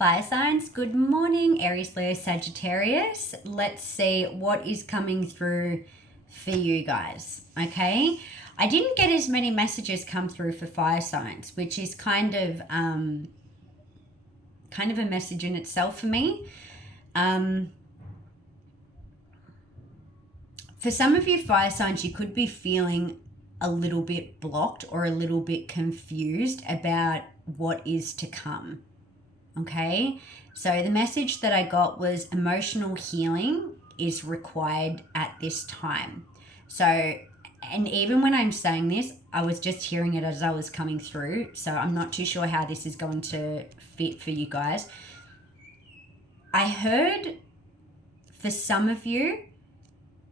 Fire signs, good morning, Aries, Leo, Sagittarius. Let's see what is coming through for you guys, okay? I didn't get as many messages come through for fire signs, which is kind of a message in itself for me. For some of you fire signs, you could be feeling a little bit blocked or a little bit confused about what is to come. Okay, so the message that I got was emotional healing is required at this time. So, and even when I'm saying this, I was just hearing it as I was coming through. So I'm not too sure how this is going to fit for you guys. I heard for some of you,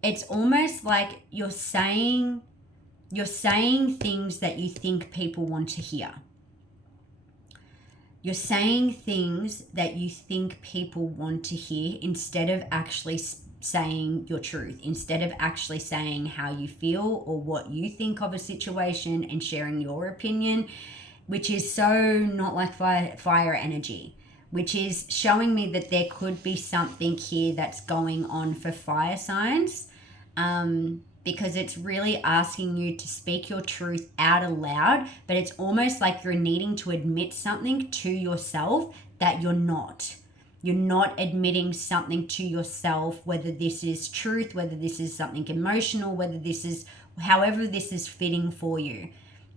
it's almost like you're saying things that you think people want to hear. You're saying things that you think people want to hear instead of actually saying your truth, instead of actually saying how you feel or what you think of a situation and sharing your opinion, which is so not like fire energy, which is showing me that there could be something here that's going on for fire signs. Because it's really asking you to speak your truth out aloud, but it's almost like you're needing to admit something to yourself that you're not. You're not admitting something to yourself, whether this is truth, whether this is something emotional, whether this is, however this is fitting for you.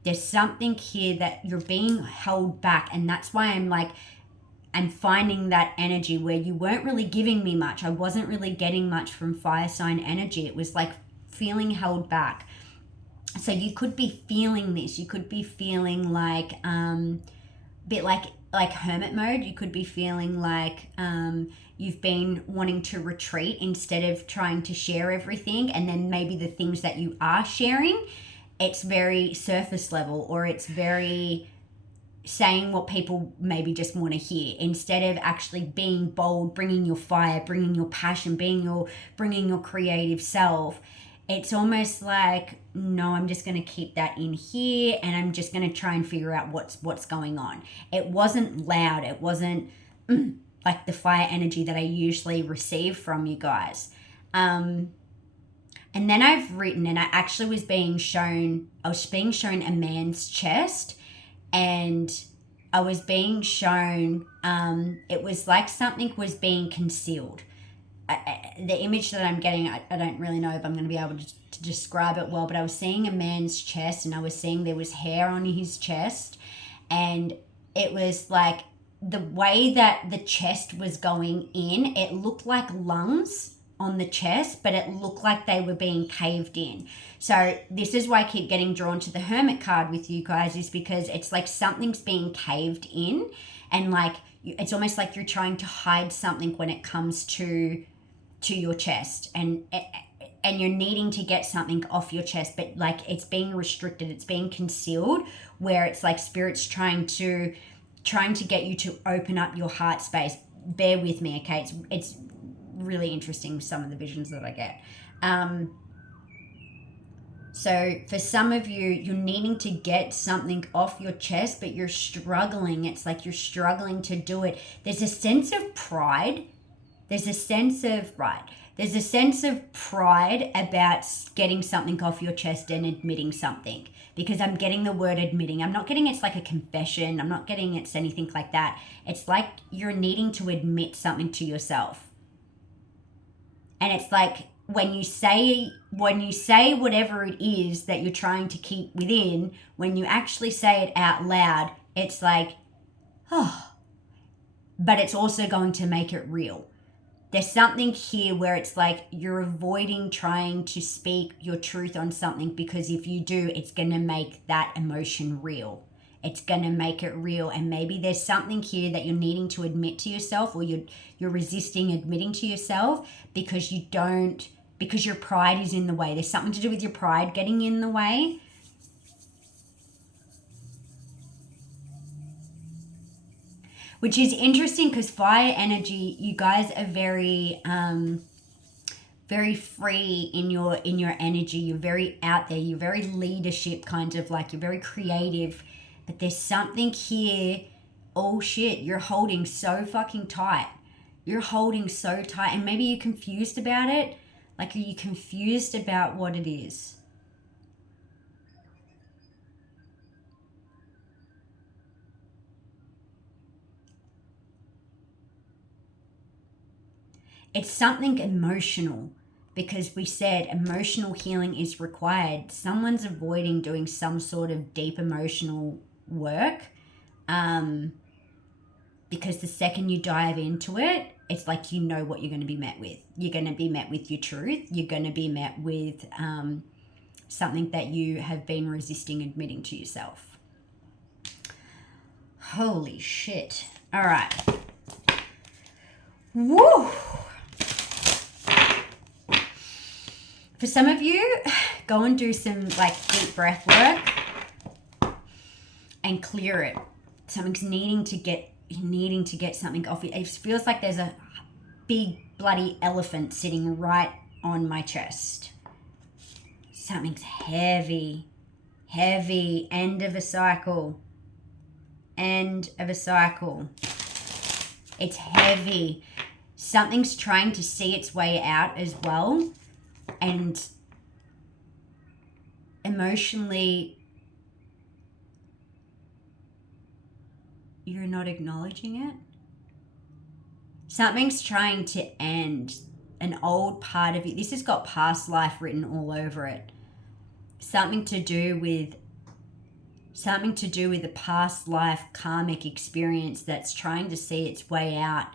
There's something here that you're being held back, and that's why I'm finding that energy where you weren't really giving me much. I wasn't really getting much from fire sign energy. It was like feeling held back. So you could be feeling this. You could be feeling like bit like hermit mode. You could be feeling like you've been wanting to retreat instead of trying to share everything, and then maybe the things that you are sharing, it's very surface level, or it's very saying what people maybe just want to hear instead of actually being bold, bringing your fire, bringing your passion, bringing your creative self. It's almost like, no, I'm just going to keep that in here and I'm just going to try and figure out what's going on. It wasn't loud. It wasn't like the fire energy that I usually receive from you guys. And then I've written, and I actually was being shown a man's chest, and I was being shown, it was like something was being concealed. The image that I'm getting, I don't really know if I'm going to be able to describe it well, but I was seeing a man's chest, and I was seeing there was hair on his chest, and it was like the way that the chest was going in, it looked like lungs on the chest, but it looked like they were being caved in. So this is why I keep getting drawn to the Hermit card with you guys, is because it's like something's being caved in, and like it's almost like you're trying to hide something when it comes to your chest, and you're needing to get something off your chest, but like it's being restricted, it's being concealed, where it's like spirit's trying to get you to open up your heart space. Bear with me, okay? It's really interesting, some of the visions that I get. So for some of you, you're needing to get something off your chest, but you're struggling. It's like you're struggling to do it. There's a sense of pride. There's a sense of pride about getting something off your chest and admitting something, because I'm getting the word admitting. I'm not getting it's like a confession. I'm not getting it's anything like that. It's like you're needing to admit something to yourself. And it's like when you say whatever it is that you're trying to keep within, when you actually say it out loud, it's like, oh, but it's also going to make it real. There's something here where it's like you're avoiding trying to speak your truth on something, because if you do, it's going to make that emotion real. It's going to make it real. And maybe there's something here that you're needing to admit to yourself, or you're resisting admitting to yourself because your pride is in the way. There's something to do with your pride getting in the way. Which is interesting, because fire energy, you guys are very very free in your energy. You're very out there. You're very leadership, kind of like, you're very creative. But there's something here oh shit, you're holding so fucking tight. You're holding so tight, and maybe you're confused about it. Like, are you confused about what it is? It's something emotional, because we said emotional healing is required. Someone's avoiding doing some sort of deep emotional work, because the second you dive into it, it's like, you know what you're going to be met with. You're going to be met with your truth. You're going to be met with something that you have been resisting admitting to yourself. Holy shit. All right. Woo! For some of you, go and do some like deep breath work and clear it. Something's needing to get something off you. It feels like there's a big bloody elephant sitting right on my chest. Something's heavy. End of a cycle. It's heavy. Something's trying to see its way out as well. And emotionally, you're not acknowledging it. Something's trying to end an old part of you. This has got past life written all over it. Something to do with a past life karmic experience that's trying to see its way out,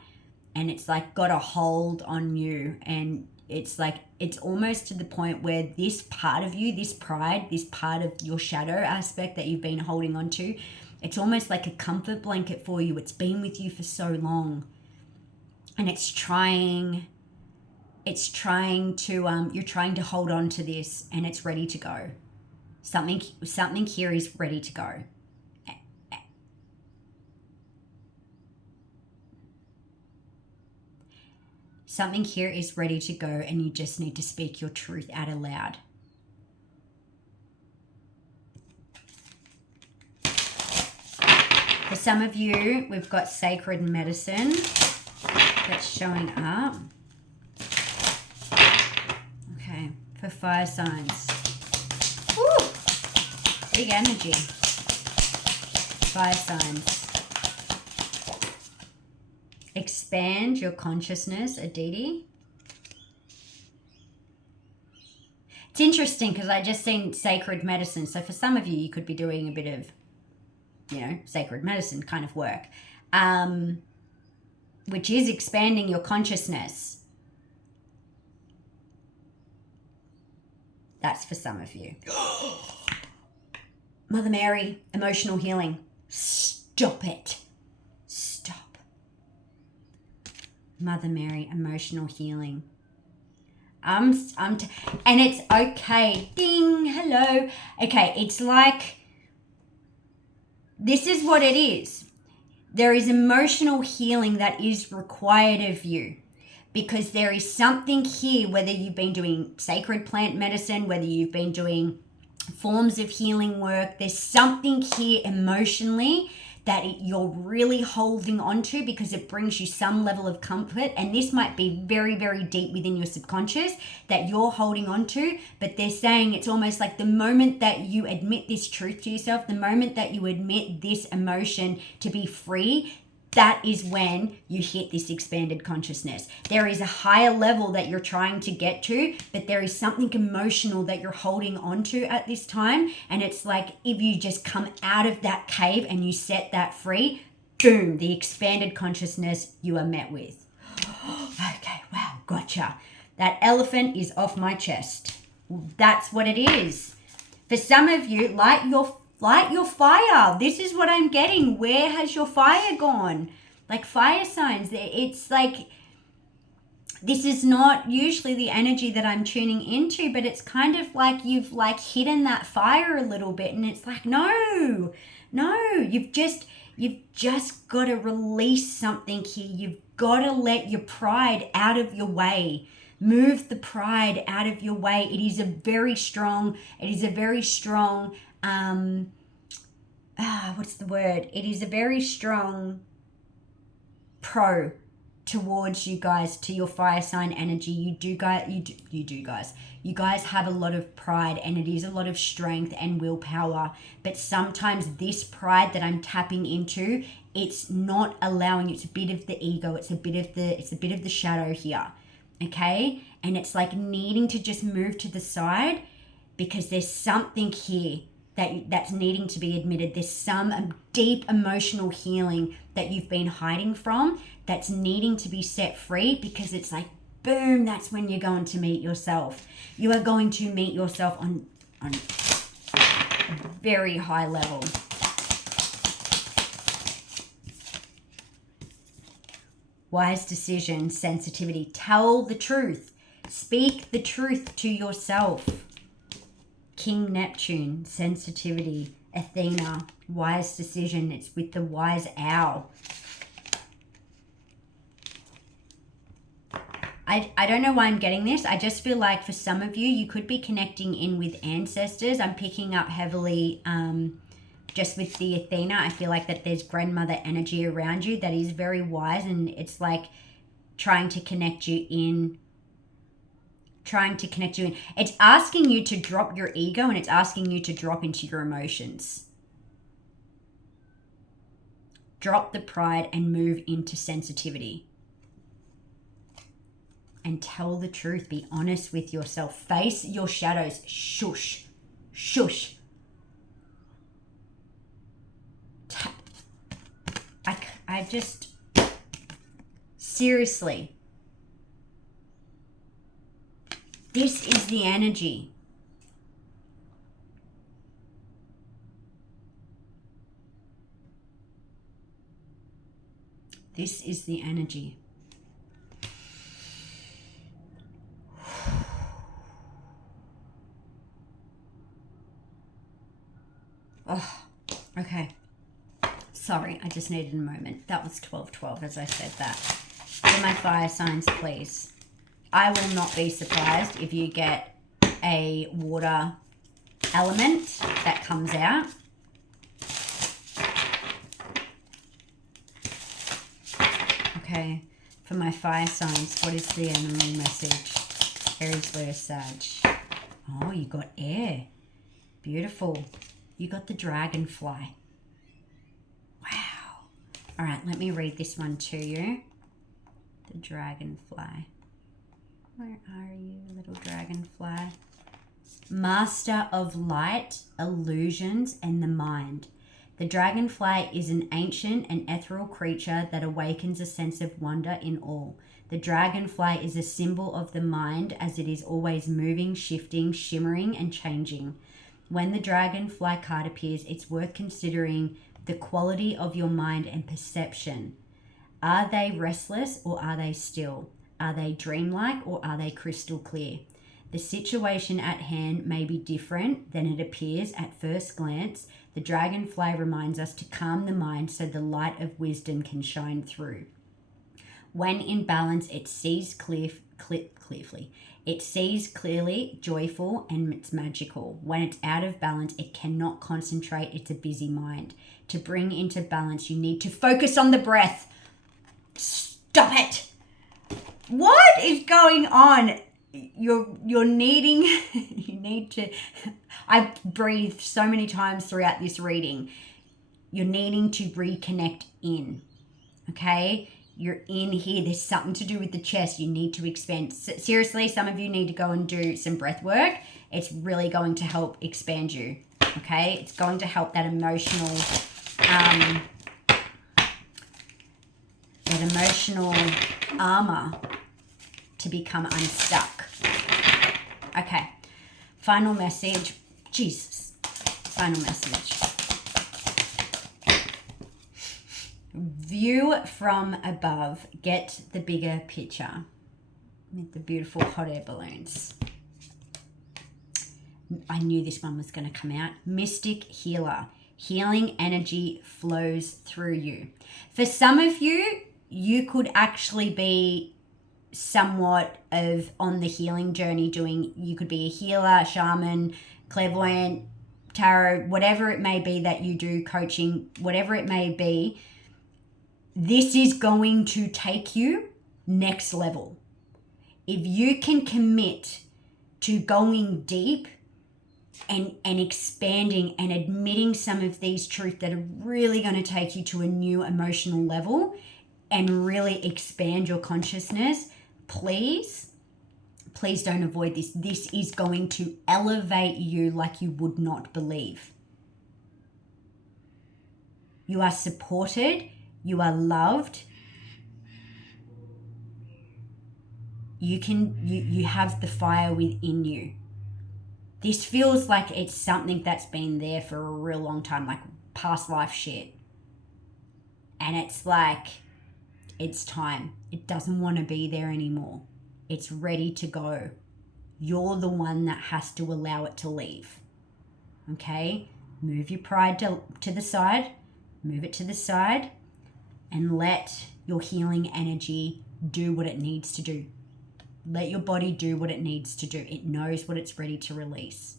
and it's like got a hold on you, and it's like, it's almost to the point where this part of you, this pride, this part of your shadow aspect that you've been holding on to, it's almost like a comfort blanket for you. It's been with you for so long, and it's trying to you're trying to hold on to this, and it's ready to go. Something here is ready to go. Something here is ready to go, and you just need to speak your truth out aloud. For some of you, we've got sacred medicine that's showing up. Okay, for fire signs. Woo! Big energy. Fire signs. Expand your consciousness, Aditi. It's interesting because I just seen sacred medicine. So for some of you, you could be doing a bit of, sacred medicine kind of work, which is expanding your consciousness. That's for some of you. Mother Mary, emotional healing. Stop it. Stop. Mother Mary, emotional healing. And it's okay. Ding, hello. Okay, it's like, this is what it is. There is emotional healing that is required of you, because there is something here, whether you've been doing sacred plant medicine, whether you've been doing forms of healing work, there's something here emotionally that you're really holding on to, because it brings you some level of comfort. And this might be very, very deep within your subconscious that you're holding on to. But they're saying it's almost like the moment that you admit this truth to yourself, the moment that you admit this emotion to be free, that is when you hit this expanded consciousness. There is a higher level that you're trying to get to, but there is something emotional that you're holding on to at this time. And it's like, if you just come out of that cave and you set that free, boom, the expanded consciousness you are met with. Okay, wow, gotcha. That elephant is off my chest. That's what it is. For some of you, light your fire. This is what I'm getting. Where has your fire gone? Like fire signs. It's like, this is not usually the energy that I'm tuning into, but it's kind of like you've like hidden that fire a little bit, and it's like, no, you've just got to release something here. You've got to let your pride out of your way. Move the pride out of your way. It is a very strong what's the word? It is a very strong pro towards you guys, to your fire sign energy. You guys have a lot of pride, and it is a lot of strength and willpower, but sometimes this pride that I'm tapping into, it's not allowing, it's a bit of the ego, it's a bit of the shadow here, okay? And it's like needing to just move to the side, because there's something here that's needing to be admitted. There's some deep emotional healing that you've been hiding from that's needing to be set free, because it's like, boom, that's when you're going to meet yourself. You are going to meet yourself on a very high level. Wise decision, sensitivity. Tell the truth. Speak the truth to yourself. King Neptune, sensitivity. Athena, wise decision. It's with the wise owl. I don't know why I'm getting this. I just feel like for some of you, you could be connecting in with ancestors. I'm picking up heavily just with the Athena. I feel like that there's grandmother energy around you that is very wise, and it's like trying to connect you in. It's asking you to drop your ego, and it's asking you to drop into your emotions. Drop the pride and move into sensitivity. And tell the truth. Be honest with yourself. Face your shadows. Shush. Shush. I just... Seriously. This is the energy. This is the energy. Oh, okay. Sorry, I just needed a moment. That was 12-12 as I said that. For my fire signs, please. I will not be surprised if you get a water element that comes out. Okay, for my fire signs, what is the animal message? Aries, Leo, Sag. Oh, you got air. Beautiful. You got the dragonfly. Wow. All right, let me read this one to you. The dragonfly. Where are you, little dragonfly? Master of light, illusions, and the mind. The dragonfly is an ancient and ethereal creature that awakens a sense of wonder in all. The dragonfly is a symbol of the mind, as it is always moving, shifting, shimmering, and changing. When the dragonfly card appears, it's worth considering the quality of your mind and perception. Are they restless or are they still? Are they dreamlike or are they crystal clear? The situation at hand may be different than it appears at first glance. The dragonfly reminds us to calm the mind so the light of wisdom can shine through. When in balance, it sees clearly. It sees clearly, joyful, and it's magical. When it's out of balance, it cannot concentrate. It's a busy mind. To bring into balance, you need to focus on the breath. Stop it! What is going on? You're needing, you need to, I've breathed so many times throughout this reading. You're needing to reconnect in, okay? You're in here. There's something to do with the chest. You need to expand. Seriously, some of you need to go and do some breath work. It's really going to help expand you, okay? It's going to help that emotional armor to become unstuck. Okay, final message. Jesus, final message. View from above. Get the bigger picture. With the beautiful hot air balloons. I knew this one was going to come out. Mystic healer. Healing energy flows through you. For some of you, you could actually be somewhat of on the healing journey you could be a healer, shaman, clairvoyant, tarot, whatever it may be that you do, coaching, whatever it may be, this is going to take you next level. If you can commit to going deep and expanding and admitting some of these truths that are really going to take you to a new emotional level and really expand your consciousness, please don't avoid this. This is going to elevate you like you would not believe. You are supported. You are loved. You have the fire within you. This feels like it's something that's been there for a real long time, like past life shit. And it's like, it's time. It doesn't want to be there anymore. It's ready to go. You're the one that has to allow it to leave. Okay? Move your pride to the side. Move it to the side. And let your healing energy do what it needs to do. Let your body do what it needs to do. It knows what it's ready to release.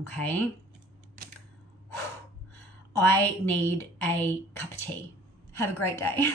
Okay? I need a cup of tea. Have a great day.